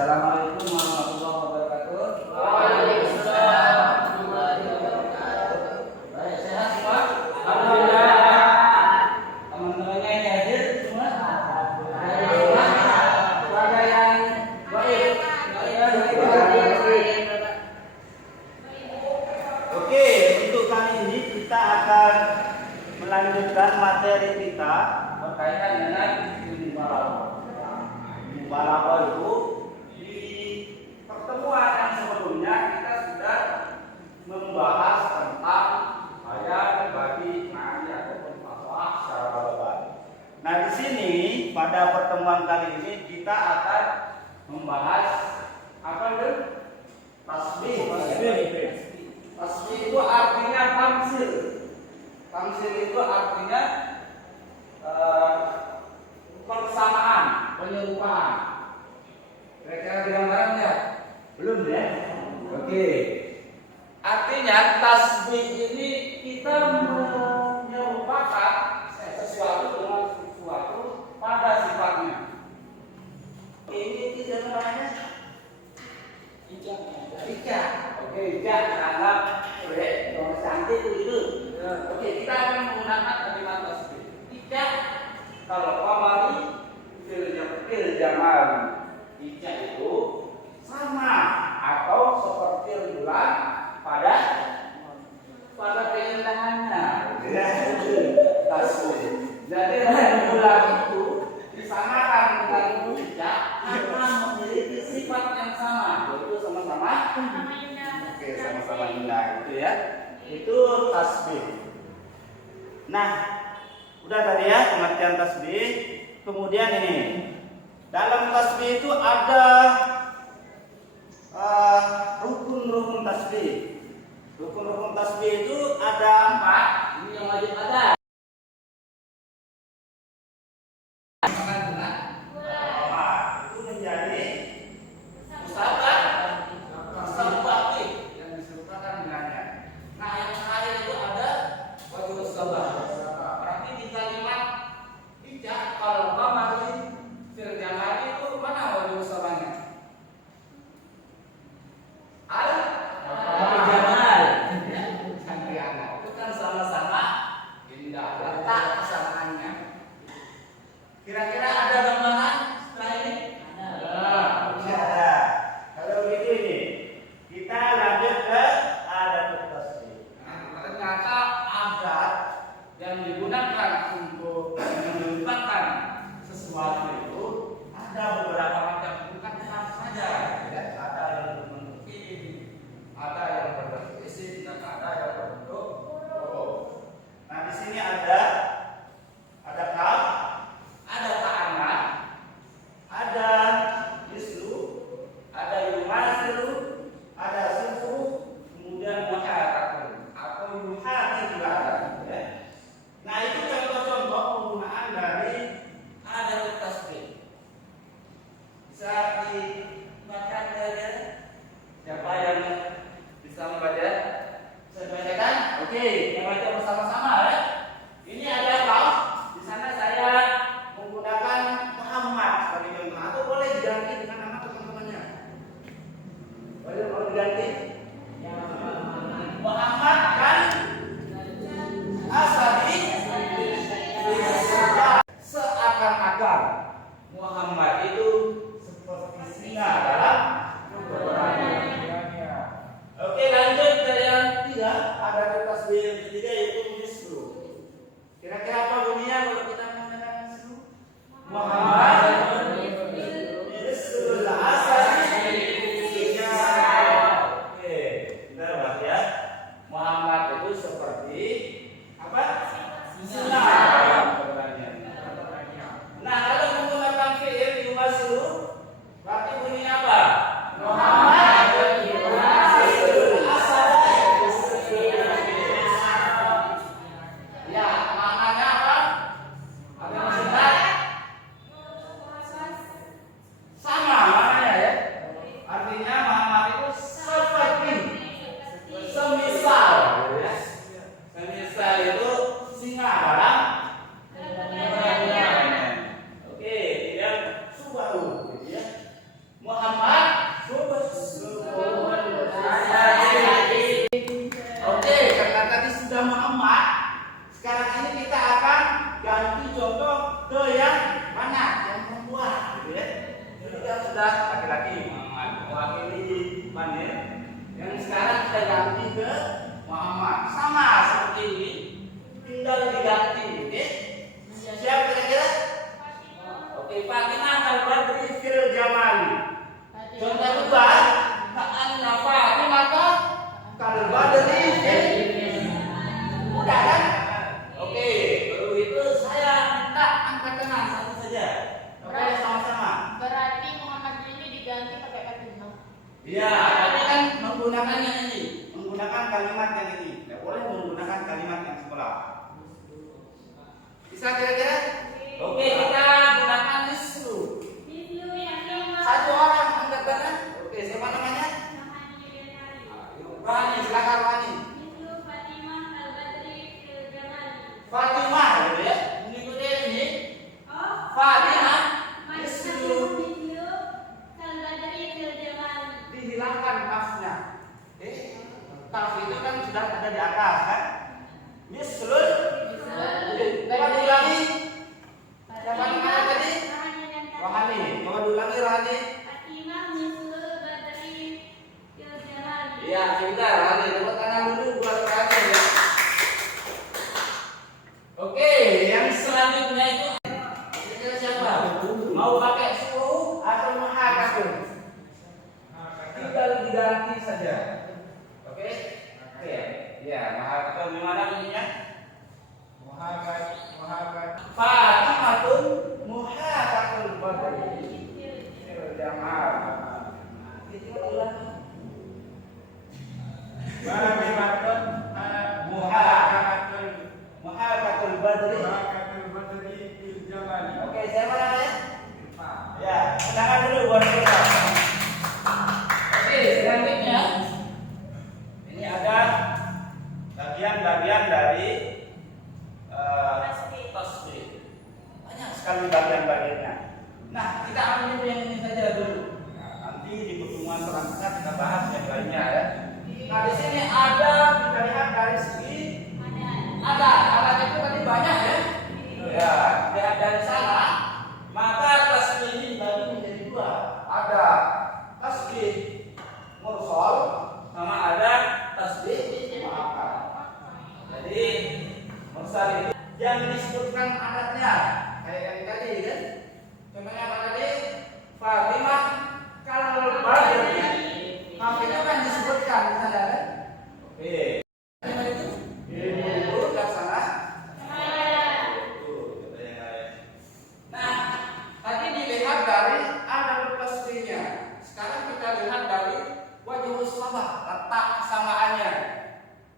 Assalamualaikum warahmatullahi wabarakatuh. Waalaikumsalam warahmatullahi wabarakatuh. Baik, sehat semua? Alhamdulillah. Teman-temannya yang hadir semua? Alhamdulillah. Keluarga yang baik. Oke, untuk kali ini kita akan melanjutkan materi kita berkaitan dengan mubalaghah. Mubalaghah itu di pertemuan yang sebelumnya kita sudah membahas tentang bayan, bagi, ma'ani ataupun fatwa secara global. Nah, di sini pada pertemuan kali ini kita akan membahas apa itu? Tasbih. Tasbih itu artinya tamsil. Tamsil itu artinya persamaan, penyerupaan. Kira-kira gambaran ya? Belum ya? Oke. Artinya tasbih ini kita menyerupakan sesuatu dengan sesuatu pada sifatnya. Ini tidak namanya ijak. Oke, ijak anggap nomor cantik itu. Oke, kita akan menggunakan kalimat tasbih. Ijak kalau pamali fil jamal, ijak itu sama atau seperti bulan pada keindahannya. Tasbih. Jadi bulan itu disamakan dengan ijak karena memiliki sifat yang sama, yaitu sama-sama indah. Oke, sama-sama indah gitu ya. Itu tasbih. Nah, udah tadi ya pengertian tasbih. Kemudian ini dalam tasbih itu ada rukun-rukun tasbih. Rukun-rukun tasbih itu ada 4. Ini yang wajib ada. Itu menjadi musabah yang diserupakan dengannya. Nah, yang terakhir itu ada wajib musabah. Berarti di kalimat ijak kalau pamali fil jamal itu mana wajib musabahnya? Al-jamal. Itu kan sama-sama indah. Letak kesamaannya. Kira-kira ada gambaran setelah ini? Ada. Kalau begitu ini kita lanjut ke adat tasbih. Ternyata adat yang digunakan untuk menunjukkan sesuatu itu ada beberapa macam, bukan satu saja. Ya, ada yang berbentuk ini, ada yang berbentuk isim, dan ada yang berbentuk huruf. Nah, di sini ada kaf, ada ta'ana, ada islu, ada yumasilu, ada sufu, kemudian muharakun atau yuhati juga ada. Ya. Nah, itu contoh-contoh penggunaan dari adat tasbih. Bisa dibaca ya? Siapa yang bisa membaca? Bisa dibacakan? Oke, kita baca bersama-sama ya. Ini ada kaf. Di sana saya menggunakan Muhammad sebagai contoh, atau boleh diganti dengan nama teman-temannya. Boleh diganti? Muhammad kan Asadi seakan-akan Muhammad itu seperti singa dalam keberaniannya. Oke, lanjut ke yang ketiga. Ada tasbih yang ketiga yaitu mislu. Kira-kira apa bunyinya kalau kita menggunakan mislu? Muhammad mislul asadi. Oke, laki-laki Muhammad mewakili mana? Yang sekarang kita ganti ke Muhammad. Sama seperti ini, tinggal diganti, oke? Siap kira-kira? Oke, Fatimah al-Badri fil Jamali. Contoh kedua, ka'anna Fatimah kal-Badri fil. Mudah kan? Oke, baru itu saya minta angkat tangan satu saja. Oke, sama-sama. Berarti Muhammad ini diganti pakai Fatimah. Iya, tapi kan menggunakan yang ini, menggunakan kalimat yang ini. Tidak boleh menggunakan kalimat yang sebelah. Bisa kira-kira? Oke, kita gunakan mislu. Satu orang angkat tangan. Oke, siapa namanya? Rohani, silakan Rohani. Fatimah, gitu ya. Mengikuti ini. Fatimah. Mislu. Dihilangkan kafnya. Kaf itu kan sudah ada di atas kan? Mislul. Coba diulangi. Siapa namanya tadi? Rohani. Coba diulangi Rohani. Iya, pintar Rohani. Tepuk tangan dulu buat Rohani ya. Oke, yang selanjutnya itu siapa? Mau pakai suruh atau mahakatun? Tinggal diganti saja. Oke? Oke. Ya, mahakatun gimana bunyinya? Fatimatun muhakatul badri fil jamal. Itu ulang. Fatimatun muhakatul badri fil jamal. Oke, siapa namanya? Ya, silakan dulu buat kita. Oke, selanjutnya ini ada bagian-bagian dari tasbih. Banyak sekali bagian-bagiannya. Nah, kita ambil yang ini saja dulu. Nah, nanti di pertemuan selanjutnya kita bahas yang lainnya ya. Nah, di sini ada, kita lihat dari segi ada itu tadi banyak ya. Ya, lihat dari sana, maka tasbih ini dibagi menjadi dua. Ada tasbih mursal sama ada tasbih muakkad. Jadi mursal itu yang disebutkan adatnya kayak yang tadi kan. Contohnya apa tadi? Fatimah kal-Badri. Maka itu kan disebutkan di sana kan? Oke. Fatimah itu ibu laksana. Nah, tadi dilihat dari adat tasbihnya. Sekarang kita lihat dari wajhus sabah, letak kesamaannya.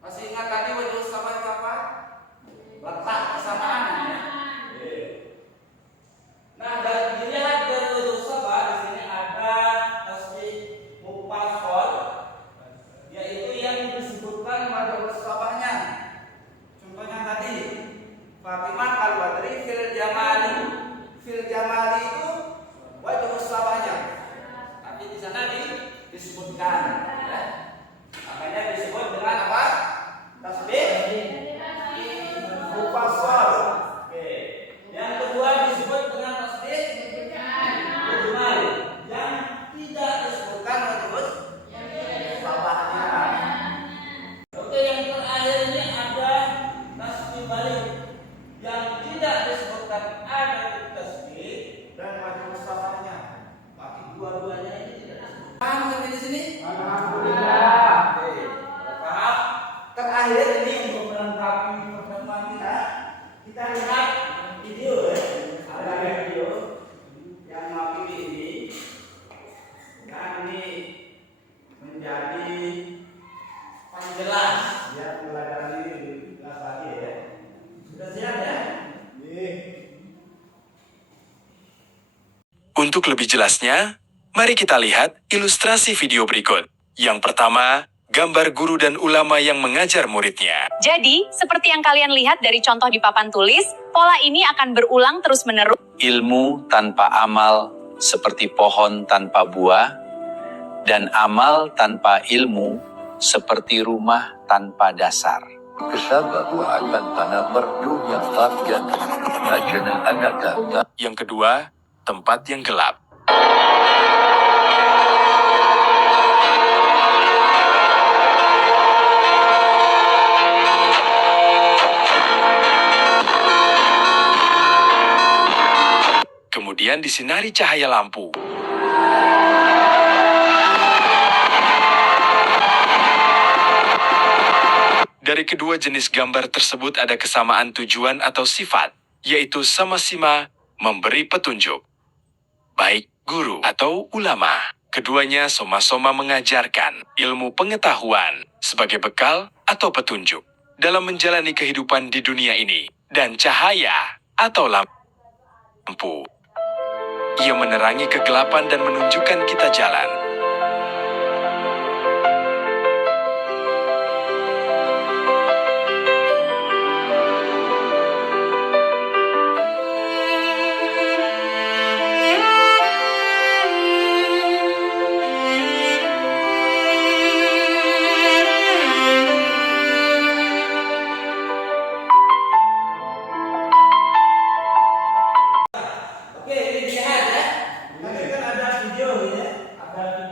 Masih ingat tadi wajhus sabah itu apa? Letak kesamaan. Nah, dan dilihat dari wajhus sabah di sini ada tasbih mufassal, yaitu yang disebutkan wajhus sabahnya. Contohnya tadi Fatimah al-Badri fil jamali. Fil jamali itu wajhus sabahnya. Tapi di sana disebutkan ya. Makanya disebut dengan apa? Tasbih mufassal. Oke. Yang kedua disebut dengan tasbih mujmal. Yang tidak disebutkan wajhus sabahnya. Oke, yang terakhir ini ada tasbih balik. Yang tidak disebutkan ada tasbih dan wajhus sabahnya. Tapi dua-duanya ini tidak disebut. Paham sampai di sini? Alhamdulillah. Oke. Paham? Terakhir ini untuk melengkapi pertemuan kita lihat video ya. Ada video yang mewakili ini. Dan ini menjadi penjelas ya, pelajaran ini lebih jelas lagi ya. Sudah siap ya? Untuk lebih jelasnya, mari kita lihat ilustrasi video berikut. Yang pertama, gambar guru dan ulama yang mengajar muridnya. Jadi, seperti yang kalian lihat dari contoh di papan tulis, pola ini akan berulang terus-menerus. Ilmu tanpa amal seperti pohon tanpa buah, dan amal tanpa ilmu seperti rumah tanpa dasar. Kesabaran akan tanah merdu yang takkan akan anak. Yang kedua, tempat yang gelap. dengan disinari cahaya lampu. Dari kedua jenis gambar tersebut ada kesamaan tujuan atau sifat, yaitu sama-sama memberi petunjuk. Baik guru atau ulama, keduanya sama-sama mengajarkan ilmu pengetahuan sebagai bekal atau petunjuk dalam menjalani kehidupan di dunia ini. Dan cahaya atau lampu, ia menerangi kegelapan dan menunjukkan kita jalan. Oke, ini lihat ya. Nanti kan ada video ya. Ada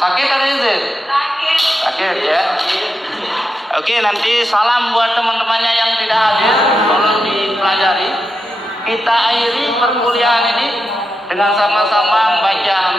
Sakit atau izin? Sakit ya. Oke, nanti salam buat teman-temannya yang tidak hadir, tolong dipelajari. Kita akhiri perkuliahan ini dengan sama-sama membaca